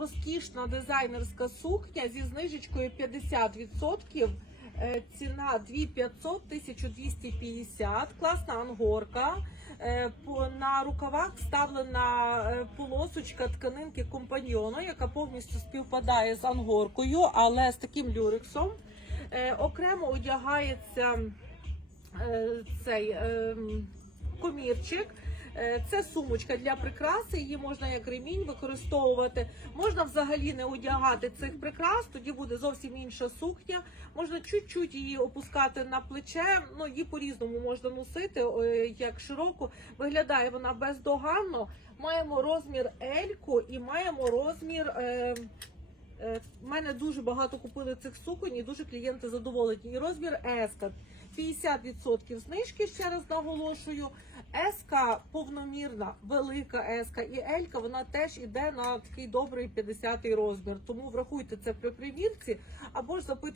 розкішна дизайнерська сукня зі знижечкою 50%. Е, Ціна 2500, 1250, класна ангорка. Е, На рукавах вставлена е, полосочка тканинки компаньйону, яка повністю співпадає з ангоркою, але з таким люрексом. Окремо одягається цей ем, комірчик. Е, Це сумочка для прикраси, її можна як ремінь використовувати. Можна взагалі не одягати цих прикрас, тоді буде зовсім інша сукня. Можна чуть-чуть її опускати на плече. Ну її по-різному можна носити, е, як широко. Виглядає вона бездоганно. Маємо розмір Ельку і маємо розмір. Е, е, в мене дуже багато купили цих суконь і дуже клієнти задоволені. І розмір Еска 50% знижки, ще раз наголошую. Еска повномірна, велика еска і Елька, вона теж іде на такий добрий 50 розмір. Тому врахуйте це при примірці або ж запитуйте.